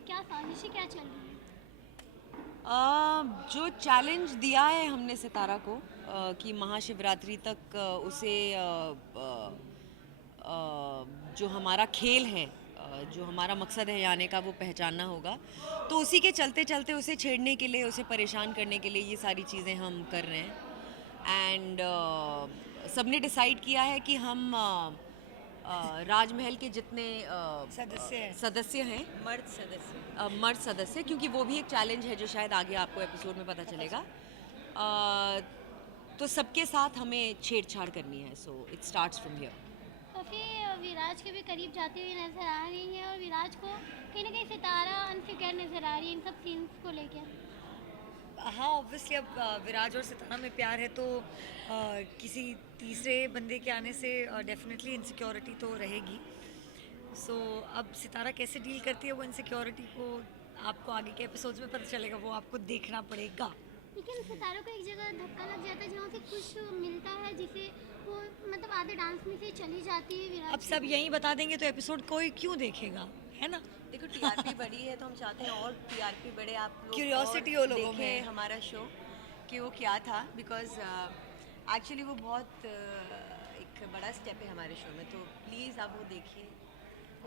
क्या साजिशें क्या चल रही है? जो चैलेंज दिया है हमने सितारा को कि महाशिवरात्रि तक उसे जो हमारा खेल है, जो हमारा मकसद है आने का, वो पहचानना होगा। तो उसी के चलते चलते उसे छेड़ने के लिए, उसे परेशान करने के लिए ये सारी चीज़ें हम कर रहे हैं। एंड सबने डिसाइड किया है कि हम राजमहल के जितने सदस्य हैं, मर्द सदस्य, क्योंकि वो भी एक चैलेंज है जो शायद आगे आपको एपिसोड में पता चलेगा। तो सबके साथ हमें छेड़छाड़ करनी है। So it starts from here. काफ़ी विराज के भी करीब जाती हुई नजर आ रही है और विराज को कहीं ना कहीं सितारा अनसिक्योर नजर आ रही है इन सब सीन्स को लेकर। हाँ, ऑब्वियसली अब विराज और सितारा में प्यार है तो किसी तीसरे बंदे के आने से डेफिनेटली इनसिक्योरिटी तो रहेगी। सो अब सितारा कैसे डील करती है वो इनसिक्योरिटी को आपको आगे के एपिसोड्स में पता चलेगा, वो आपको देखना पड़ेगा। लेकिन सितारों को एक जगह धक्का लग जाता है जहाँ से कुछ मिलता है जिसे वो मतलब आधे डांस में से चली जाती है विराज। अब सब यहीं बता देंगे तो एपिसोड कोई क्यों देखेगा, है ना? देखो, टीआरपी बढ़ी है तो हम चाहते हैं और टीआरपी बढ़े, आप लोग Curiosity और हो लोगों देखें में। हमारा शो कि वो क्या था। बिकॉज एक्चुअली वो बहुत एक बड़ा स्टेप है हमारे शो में, तो प्लीज़ आप वो देखिए।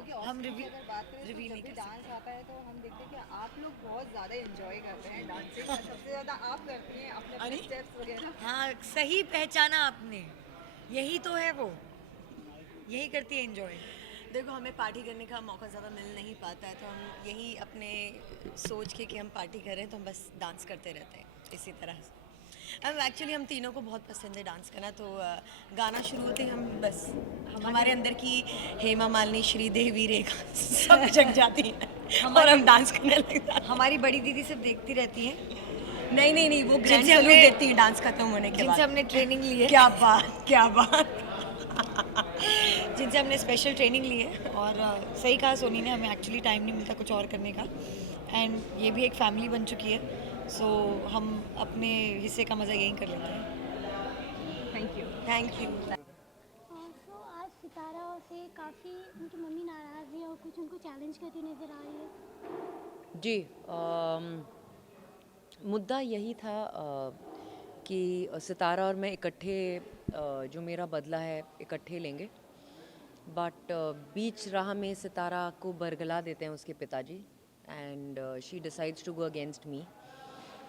हम रिवील अगर बात करें तो रिवील जब नहीं भी कर डांस आता है तो हम देखते हैं कि आप लोग बहुत ज़्यादा एंजॉय करते हैं डांसिंग और सबसे ज़्यादा आप करती हैं अपने अपने स्टेप्स वगैरह। हाँ, सही पहचाना आपने, यही तो है वो, यही करती है एंजॉय। देखो, हमें पार्टी करने का मौका ज़्यादा मिल नहीं पाता है, तो हम यही अपने सोच के कि हम पार्टी करें तो हम बस डांस करते रहते हैं इसी तरह से। अब एक्चुअली हम तीनों को बहुत पसंद है डांस करना, तो गाना शुरू होते ही हम बस हमारे अंदर की हेमा मालिनी, श्रीदेवी, रेखा सब जग जाती है और हम डांस करने लग जाते हैं। हमारी बड़ी दीदी सिर्फ देखती रहती है, नहीं नहीं नहीं, वो ग्रैंड जिनसे सैल्यूट हमने- देती है डांस खत्म होने के जिनसे बाद। हमने ट्रेनिंग ली है, क्या बात, क्या बात। जिनसे हमने स्पेशल ट्रेनिंग ली है। और सही कहा सोनी ने, हमें एक्चुअली टाइम नहीं मिलता कुछ और करने का, एंड ये भी एक फैमिली बन चुकी है। सो हम अपने हिस्से का मज़ा यहीं कर लेते हैं। Thank you. सो आज सितारा से काफ़ी उनकी मम्मी नाराज़ है और कुछ उनको चैलेंज करती नजर आ रही है। जी, मुद्दा यही था कि सितारा और मैं इकट्ठे जो मेरा बदला है इकट्ठे लेंगे, बट बीच राह में सितारा को बरगला देते हैं उसके पिताजी, and she decides to go against me.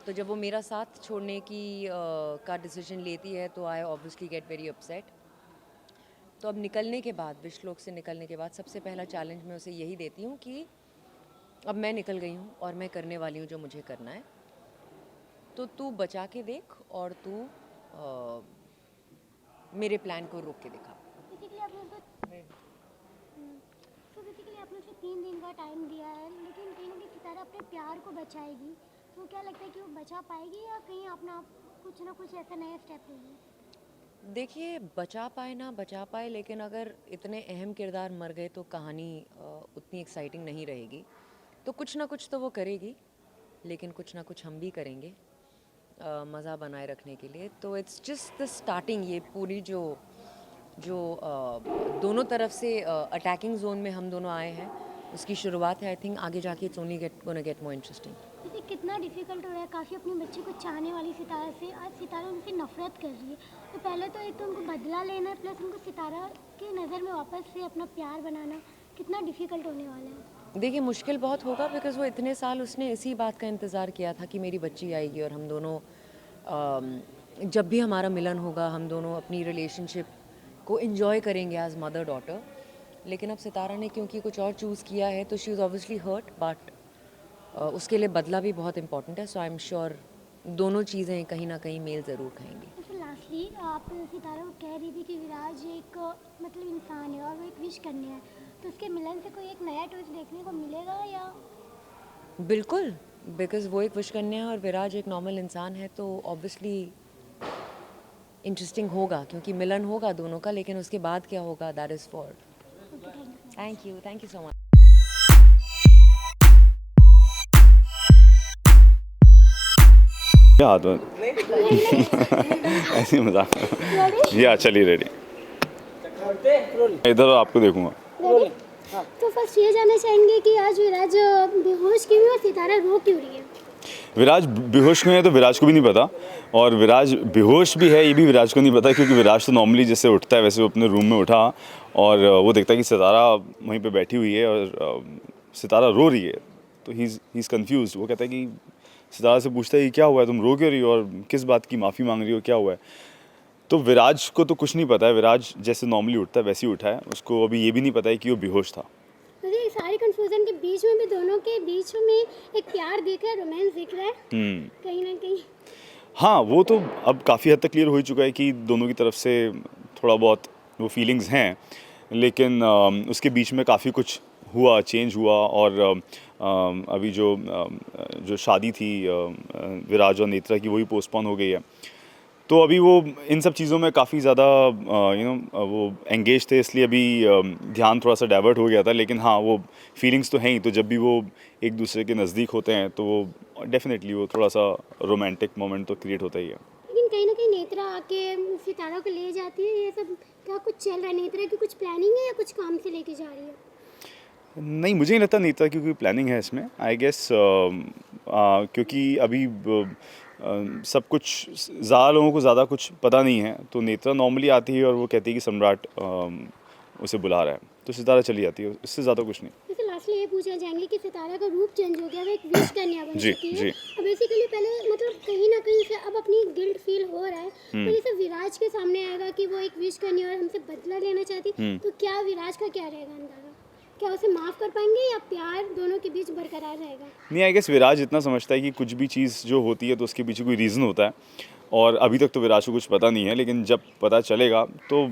तो जब वो मेरा साथ छोड़ने की का डिसीजन लेती है तो I obviously get very upset. तो अब निकलने के बाद, विश्वलोक से निकलने के बाद, सबसे पहला चैलेंज मैं उसे यही देती हूँ कि अब मैं निकल गई हूँ और मैं करने वाली हूँ जो मुझे करना है, तो तू बचा के देख और तू मेरे प्लान को रोक के दिखा। बेसिकली आपने उसको तो बेसिकली आपने उसको 3 दिन का टाइम दिया है, लेकिन कहीं ना कहीं सितारा अपने प्यार को बचाएगी, तो क्या लगता है कि वो बचा पाएगी या कहीं अपना कुछ ना कुछ ऐसा नया स्टेप लेगी? देखिए, बचा पाए ना बचा पाए, लेकिन अगर इतने अहम किरदार मर गए तो कहानी उतनी एक्साइटिंग नहीं रहेगी। तो कुछ ना कुछ तो वो करेगी, लेकिन कुछ ना कुछ हम भी करेंगे मज़ा बनाए रखने के लिए। तो इट्स जस्ट द स्टार्टिंग। ये पूरी जो जो दोनों तरफ से अटैकिंग जोन में हम दोनों आए हैं, उसकी शुरुआत है। आई थिंक आगे जाके it's only gonna get more interesting. जैसे कितना डिफिकल्ट हो रहा है, काफ़ी अपने बच्चे को चाहने वाली सितारा से आज सितारा उनसे नफरत कर रही है। तो पहले तो एक तो उनको बदला लेना है, प्लस उनको सितारा की नज़र में वापस से अपना प्यार बनाना कितना डिफिकल्ट होने वाला है। देखिए, मुश्किल बहुत होगा, बिकॉज़ वो इतने साल उसने इसी बात का इंतज़ार किया था कि मेरी बच्ची आएगी और हम दोनों जब भी हमारा मिलन होगा हम दोनों अपनी रिलेशनशिप को एंजॉय करेंगे एज मदर डॉटर। लेकिन अब सितारा ने क्योंकि कुछ और चूज़ किया है तो she is obviously hurt, but उसके लिए बदला भी बहुत इंपॉर्टेंट है। सो आई एम श्योर दोनों चीज़ें कहीं ना कहीं मेल ज़रूर खाएंगी। जैसे लास्टली आप सितारा को कह रही थी कि विराज एक मतलब इंसान है और वो एक विश करने है, तो उसके मिलन से कोई एक नया ट्विस्ट देखने को मिलेगा या? बिल्कुल, बिकॉज़ वो एक विश कन्या है और विराज एक नॉर्मल इंसान है, तो ऑब्वियसली इंटरेस्टिंग होगा, क्योंकि मिलन होगा दोनों का, लेकिन उसके बाद क्या होगा that is for. Thank you so much. हाथ में ऐसे ही मजाक। या चलिए रेडी, इधर आपको देखूंगा। तो फर्स्ट ये जानना चाहेंगे कि आज विराज बेहोश क्यों है और सितारा रो क्यों रही है? विराज बेहोश क्यों है तो विराज को भी नहीं पता, और विराज बेहोश भी है ये भी विराज को नहीं पता, क्योंकि विराज तो नॉर्मली जैसे उठता है वैसे वो अपने रूम में उठा और वो देखता है कि सितारा वहीं पे बैठी हुई है और सितारा रो रही है, तो ही इज़ कन्फ्यूज। वो कहता है कि सितारा से पूछता है कि क्या हुआ है, तुम रो क्यों रही हो और किस बात की माफ़ी मांग रही हो, क्या हुआ है। तो विराज को तो कुछ नहीं पता है, विराज जैसे नॉर्मली उठता है वैसे ही उठा है, उसको अभी ये भी नहीं पता है कि वो बेहोश था। मुझे सारी कंफ्यूजन के बीच में भी दोनों के बीच में एक प्यार दिख रहा है, रोमांस दिख रहा है कहीं ना कहीं। हाँ, वो तो अब काफ़ी हद तक क्लियर हो ही चुका है कि दोनों की तरफ से थोड़ा बहुत वो फीलिंग्स हैं, लेकिन उसके बीच में काफ़ी कुछ हुआ, चेंज हुआ, और अभी जो शादी थी विराज और नेत्रा की वही पोस्टपोन हो गई है। तो अभी वो इन सब चीज़ों में काफ़ी ज़्यादा वो एंगेज थे, इसलिए अभी ध्यान थोड़ा सा डाइवर्ट हो गया था। लेकिन हाँ, वो फीलिंग्स तो हैं ही, तो जब भी वो एक दूसरे के नज़दीक होते हैं तो वो डेफिनेटली वो थोड़ा सा रोमांटिक मोमेंट तो क्रिएट होता ही है। लेकिन कहीं ना कहीं नेत्रा आके सितारा को ले जाती है, ये सब क्या कुछ चल रहा है? नेत्रा की कुछ प्लानिंग है या कुछ काम से लेके जा रही है? नहीं, मुझे नहीं लगता नेत्रा की कोई प्लानिंग है इसमें, आई गेस, क्योंकि अभी सब कुछ ज़्यादा लोगों को ज़्यादा कुछ पता नहीं है। तो नेत्रा नॉर्मली आती है और वो कहती है कि सम्राट उसे बुला रहा है, तो सितारा चली जाती है, इससे ज़्यादा कुछ नहीं। वैसे लास्टली ये पूछना चाहेंगे कि सितारा का रूप चेंज हो गया, वो एक विश कन्या बन जी, चुकी है। जी। अब बेसिकली पहले मतलब कहीं ना कहीं से अब अपनी गिल्ट फील हो रहा है, तो जैसे विराज के सामने आएगा कि वो एक विश कन्या और हमसे बदला लेना चाहती, तो क्या विराज का क्या रहेगा अंदाजा? क्या उसे माफ़ कर पाएंगे या प्यार दोनों के बीच बरकरार रहेगा? नहीं, आई गेस विराज इतना समझता है कि कुछ भी चीज़ जो होती है तो उसके पीछे कोई रीज़न होता है, और अभी तक तो विराज को कुछ पता नहीं है, लेकिन जब पता चलेगा तो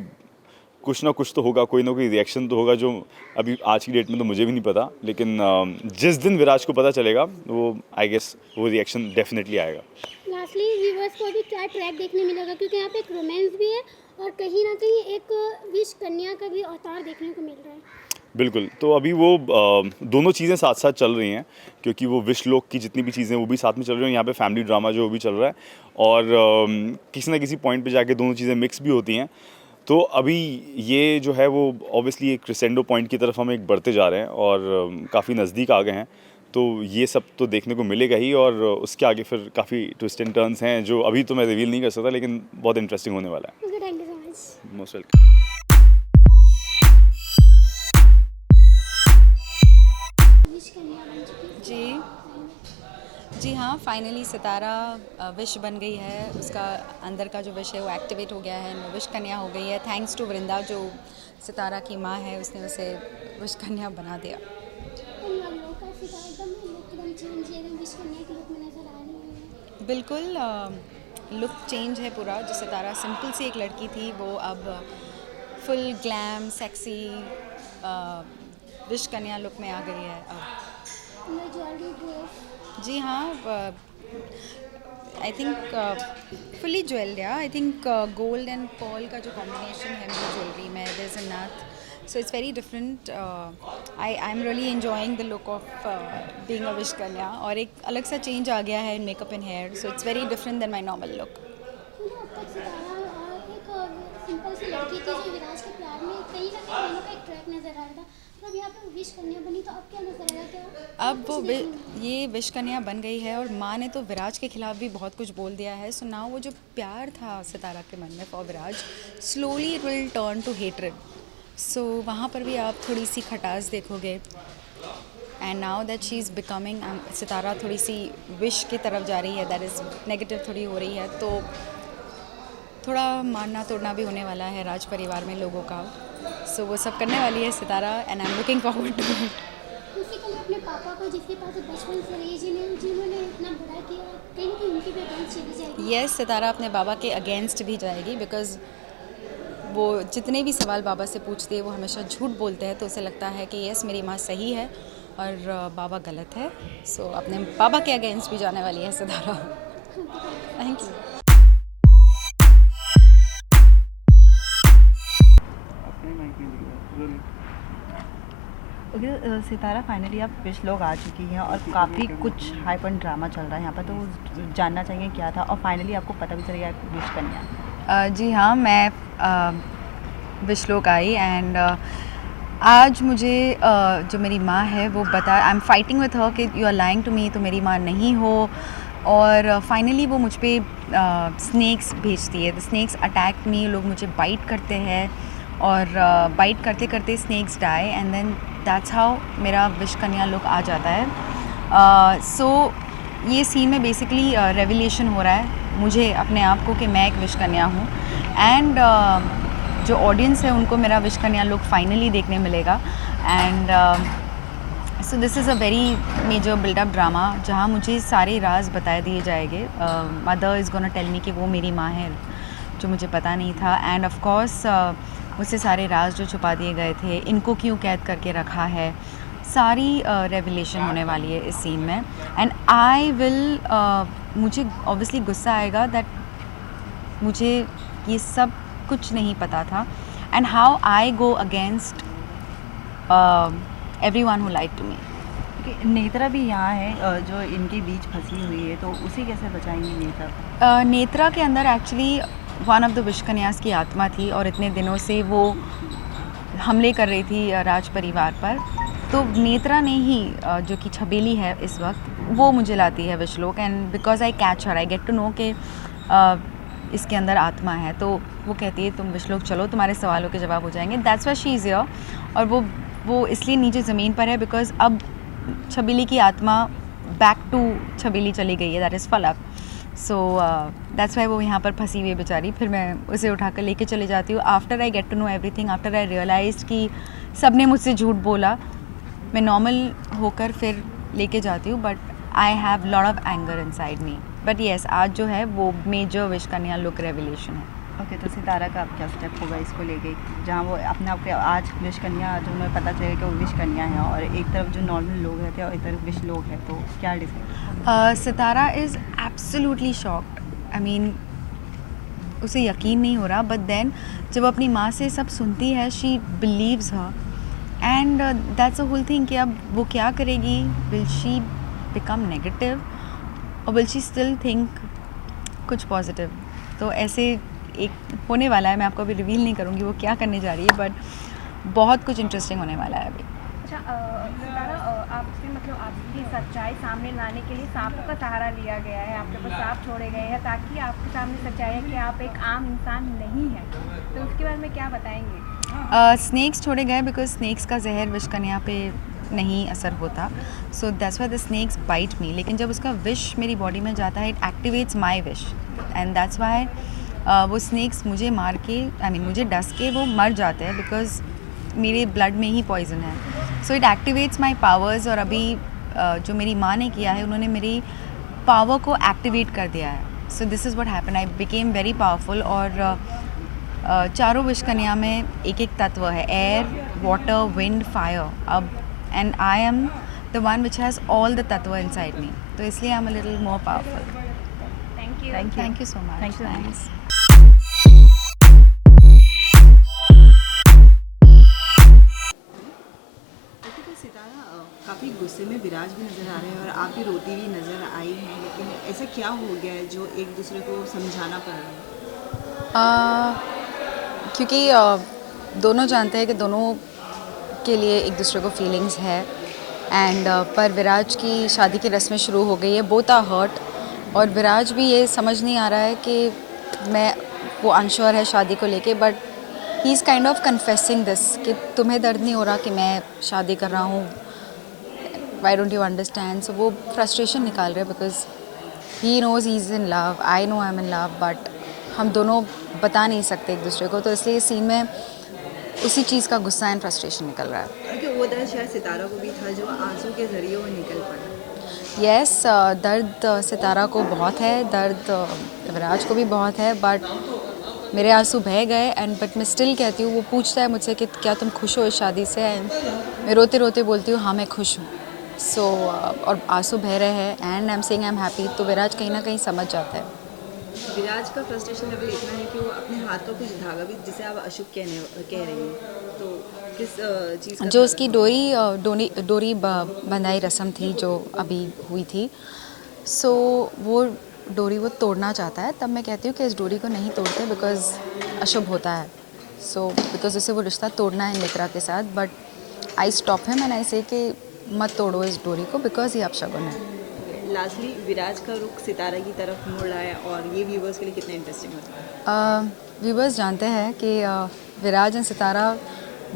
कुछ ना कुछ तो होगा, कोई ना कोई रिएक्शन तो होगा, जो अभी आज की डेट में तो मुझे भी नहीं पता। लेकिन जिस दिन विराज को पता चलेगा वो आई गेस वो रिएक्शन डेफिनेटली आएगा। लास्टली व्यूअर्स को अभी क्या ट्रैक देखने मिलेगा, क्योंकि यहाँ पे एक रोमांस भी है और कहीं ना कहीं एक विश कन्या का भी अवतार देखने को मिल रहा है। बिल्कुल, तो अभी वो दोनों चीज़ें साथ साथ चल रही हैं, क्योंकि वो विश लोक की जितनी भी चीज़ें वो भी साथ में चल रही हैं, यहाँ पे फैमिली ड्रामा जो वो भी चल रहा है, और किसी ना किसी पॉइंट पे जाके दोनों चीज़ें मिक्स भी होती हैं। तो अभी ये जो है वो ऑब्वियसली एक क्रिसेंडो पॉइंट की तरफ हम एक बढ़ते जा रहे हैं और काफ़ी नज़दीक आ गए हैं, तो ये सब तो देखने को मिलेगा ही, और उसके आगे फिर काफ़ी ट्विस्ट एंड टर्न्स हैं जो अभी तो मैं रिवील नहीं कर सकता, लेकिन बहुत इंटरेस्टिंग होने वाला है। Okay, thank you so much. Most welcome. Wish कन्या बन चुकी है। जी हाँ, फाइनली सितारा विश बन गई है, उसका अंदर का जो विश है वो एक्टिवेट हो गया है, विश कन्या हो गई है। थैंक्स टू वृंदा जो सितारा की माँ है, उसने उसे विश कन्या बना दिया। बिल्कुल लुक चेंज है पूरा। जो सितारा सिंपल सी एक लड़की थी वो अब फुल ग्लैम सेक्सी विश कन्या लुक में आ गई है अब। जी हाँ, आई थिंक फुली ज्वेल्ड या I think gold and pearl का जो कॉम्बिनेशन है मेरी ज्वेलरी में, there is a nath, so it's very different. I am really enjoying the look of being a vish kanya, और एक अलग सा चेंज आ गया है in makeup and hair, so it's very different than my normal look. Simple सी लड़की थी जो विराज के प्यार में कहीं ना कहीं दोनों का एक ट्रैक नजर आ रहा था, तो अब यहाँ पे विश कन्या बनी, तो अब क्या नजर आएगा? क्या अब वो ये विश कन्या बन गई है, और माँ ने तो विराज के खिलाफ भी बहुत कुछ बोल दिया है। सो नाउ वो जो प्यार था सितारा के मन में for Viraj, slowly it will turn to hatred. So वहाँ पर भी आप थोड़ी सी खटास देखोगे। And now that she is becoming, Sitara थोड़ी सी विश की तरफ जा रही है, दैट इज़ नेगेटिव थोड़ी हो रही है, तो थोड़ा मारना तोड़ना भी होने वाला है राज परिवार में लोगों का। सो वो सब करने वाली है Sitara, and I am looking forward to it. Basically अपने पापा को जिसके पास बचपन से रही, जिन्होंने इतना बड़ा किया, कहीं कि उनकी भी अगेंस्ट चली जाएगी। यस, सितारा अपने बाबा के अगेंस्ट भी जाएगी, बिकॉज वो जितने भी सवाल बाबा से पूछती है वो हमेशा झूठ बोलते हैं, तो उसे लगता है कि यस मेरी माँ सही है और बाबा गलत है। सो अपने बाबा के अगेंस्ट भी जाने वाली है Sitara. Thank you. Okay, Sitara finally आप विश लोग आ चुकी हैं और काफ़ी कुछ हाइप एंड ड्रामा चल रहा है यहाँ पर, तो वो जानना चाहिए क्या था, और फाइनली आपको पता भी चलेगा विश कन्या। जी हाँ, मैं विश लोक आई, एंड आज मुझे जो मेरी माँ है वो बता, I am fighting with her कि you are lying to me, तो मेरी माँ नहीं हो, और फाइनली वो मुझ पे स्नैक्स भेजती है। द स्नैक्स अटैक मी, लोग मुझे बाइट करते हैं और बाइट करते करते snakes die, and then that's how मेरा विश कन्या लुक आ जाता है। सो ये सीन में बेसिकली रेवलेशन हो रहा है मुझे अपने आप को कि मैं एक विश कन्या हूँ, एंड जो ऑडियंस है उनको मेरा विश कन्या लुक फाइनली देखने मिलेगा। And so this is a very major buildup drama जहाँ मुझे सारे राज बताए दिए जाएंगे। Mother is gonna tell me कि वो मेरी माँ है, जो मुझे पता नहीं था, एंड ऑफ कोर्स मुझसे सारे राज जो छुपा दिए गए थे, इनको क्यों कैद करके रखा है, सारी रेवलेशन होने वाली है इस सीन में। एंड आई विल, मुझे ऑब्वियसली गुस्सा आएगा दैट मुझे ये सब कुछ नहीं पता था, and how I go against everyone who like to me. क्योंकि नेत्रा भी यहाँ है जो इनके बीच फंसी हुई है, तो उसे कैसे बचाएंगी नेत्रा? नेत्रा के अंदर actually one of the vish kanyas की आत्मा थी, और इतने दिनों से वो हमले कर रही थी राज परिवार पर। तो नेत्रा ने ही जो कि छबीली है इस वक्त, वो मुझे लाती है Vishlok, and because I catch her, I get to know कि इसके अंदर आत्मा है, तो वो कहती है तुम विशलोक चलो, तुम्हारे सवालों के जवाब हो जाएंगे। That's why she is here. और वो इसलिए नीचे ज़मीन पर है बिकॉज अब छबीली की आत्मा बैक टू छबीली चली गई है, दैट इज़ फलक। सो दैट्स वाई वो यहाँ पर फंसी हुई है बेचारी। फिर मैं उसे उठाकर लेके चले जाती हूँ। After I get to know everything, after I realise कि सब ने मुझसे झूठ बोला, मैं नॉर्मल होकर फिर लेके जाती हूँ, but I have lot of anger inside me. But yes, आज जो है वो मेजर विश कन्या लुक रेवलेशन है। ओके, तो सितारा का अब क्या स्टेप होगा इसको लेके, जहाँ वो अपने आप के आज विश कन्या, जो उन्हें पता चले कि वो विश कन्या है, और एक तरफ जो नॉर्मल लोग रहते हैं और एक तरफ विश लोग हैं, तो क्या decide? Sitara is absolutely shocked. I mean उसे यकीन नहीं हो रहा, बट देन जब अपनी माँ से सब सुनती है, she believes her, and that's a whole thing कि अब वो क्या करेगी। विल शी बिकम नेगेटिव और विल शी स्टिल थिंक कुछ पॉजिटिव? तो ऐसे एक होने वाला है। मैं आपको अभी रिवील नहीं करूँगी वो क्या करने जा रही है, बट बहुत कुछ इंटरेस्टिंग होने वाला है अभी। अच्छा सितारा, आपसे मतलब आपकी सच्चाई सामने लाने के लिए सांपों का सहारा लिया गया है, आपके पास सांप छोड़े गए हैं ताकि आपके सामने सच्चाई है कि आप एक आम इंसान नहीं हैं, तो उसके बारे में क्या बताएंगे? स्नैक्स छोड़े गए बिकॉज स्नैक्स का जहर विश कन्या पे नहीं असर होता, so that's why the snakes bite me. लेकिन जब उसका विश मेरी बॉडी में जाता है, इट एक्टिवेट्स माई विश, एंड दैट्स व्हाई वो स्नैक्स मुझे मार के, आई मीन मुझे डस के वो मर जाते हैं, बिकॉज मेरे ब्लड में ही पॉइजन है। So it activates my powers, और अभी जो मेरी माँ ने किया है, उन्होंने मेरी पावर को एक्टिवेट कर दिया है। सो this is what happen, I became very powerful. और चारों विश कन्या में एक एक तत्व है, एयर, वाटर, विंड, फायर। अब and I am the one which has all the तत्व इनसाइड मी, तो इसलिए I am a little more powerful. Thank you so much. Thank you, ma'am. Thanks. तो सितारा काफ़ी गुस्से में विराज भी नज़र आ रहे हैं और आप भी रोती हुई नज़र आई हैं, लेकिन ऐसा क्या हो गया है जो एक दूसरे को समझाना पड़ रहा है? क्योंकि दोनों जानते हैं कि दोनों के लिए एक दूसरे को फीलिंग्स है, एंड पर विराज की शादी की रस्में शुरू हो गई है, बोथ आर हर्ट, और विराज भी ये समझ नहीं आ रहा है कि मैं, वो अनश्योर है शादी को लेके, but he is kind of confessing this कि तुम्हें दर्द नहीं हो रहा कि मैं शादी कर रहा हूँ, वाई डोंट यू अंडरस्टैंड। सो वो फ्रस्ट्रेशन निकाल रहे हैं, because he knows he is in love, I know I am in love, but हम दोनों बता नहीं सकते एक दूसरे को, तो इसलिए इस सीन में उसी चीज़ का गुस्सा एंड फ्रस्ट्रेशन निकल रहा है। क्योंकि वो दर्द शायद सितारा को भी था जो आंसू के ज़रिए वो निकल पड़ा। यस, दर्द सितारा को बहुत है, दर्द विराज को भी बहुत है, बट मेरे आंसू बह गए, एंड बट मैं स्टिल कहती हूँ, वो पूछता है मुझसे कि क्या तुम खुश हो इस शादी से, एंड मैं रोते रोते बोलती हूँ हाँ मैं खुश हूँ। सो और आंसू बह रहे हैं, and I am saying I am happy, तो विराज कहीं ना कहीं समझ जाता है। विराज का फ्रस्ट्रेशन लेवल इतना है कि वो अपने हाथ का कुछ धागा भी, जिसे आप अशुभ कह रही हैं, तो किस चीज़ का जो उसकी डोरी बंधाई रस्म थी जो अभी हुई थी, सो वो डोरी वो तोड़ना चाहता है, तब मैं कहती हूँ कि इस डोरी को नहीं तोड़ते बिकॉज अशुभ होता है। सो बिकॉज उसे वो रिश्ता तोड़ना है नेत्रा के साथ, but I stop him and I से कि मत तोड़ो इस डोरी को बिकॉज ये अपशगुन है। लास्टली विराज का रुख सितारा की तरफ मुड़ रहा है और ये व्यूवर्स के लिए कितना इंटरेस्टिंग होता है? व्यूवर्स जानते हैं कि विराज एंड सितारा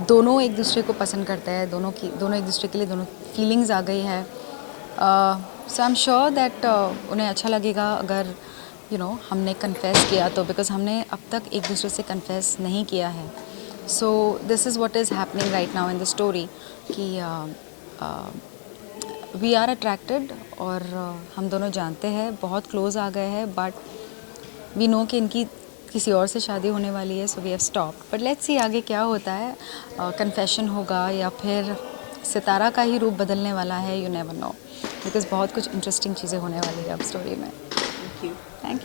दोनों एक दूसरे को पसंद करते हैं, दोनों एक दूसरे के लिए दोनों फीलिंग्स आ गई है। सो आई एम श्योर दैट उन्हें अच्छा लगेगा अगर हमने कन्फेस किया तो, बिकॉज हमने अब तक एक दूसरे से कन्फेस नहीं किया है। सो this is what is happening right now in the story कि वी आर अट्रैक्टेड और हम दोनों जानते हैं, बहुत क्लोज आ गए हैं, बट वी नो कि इनकी किसी और से शादी होने वाली है, so we have stopped. But let's see आगे क्या होता है, कन्फेशन होगा या फिर सितारा का ही रूप बदलने वाला है, यू नेवर नो, बिकॉज बहुत कुछ इंटरेस्टिंग चीज़ें होने वाली है अब स्टोरी में।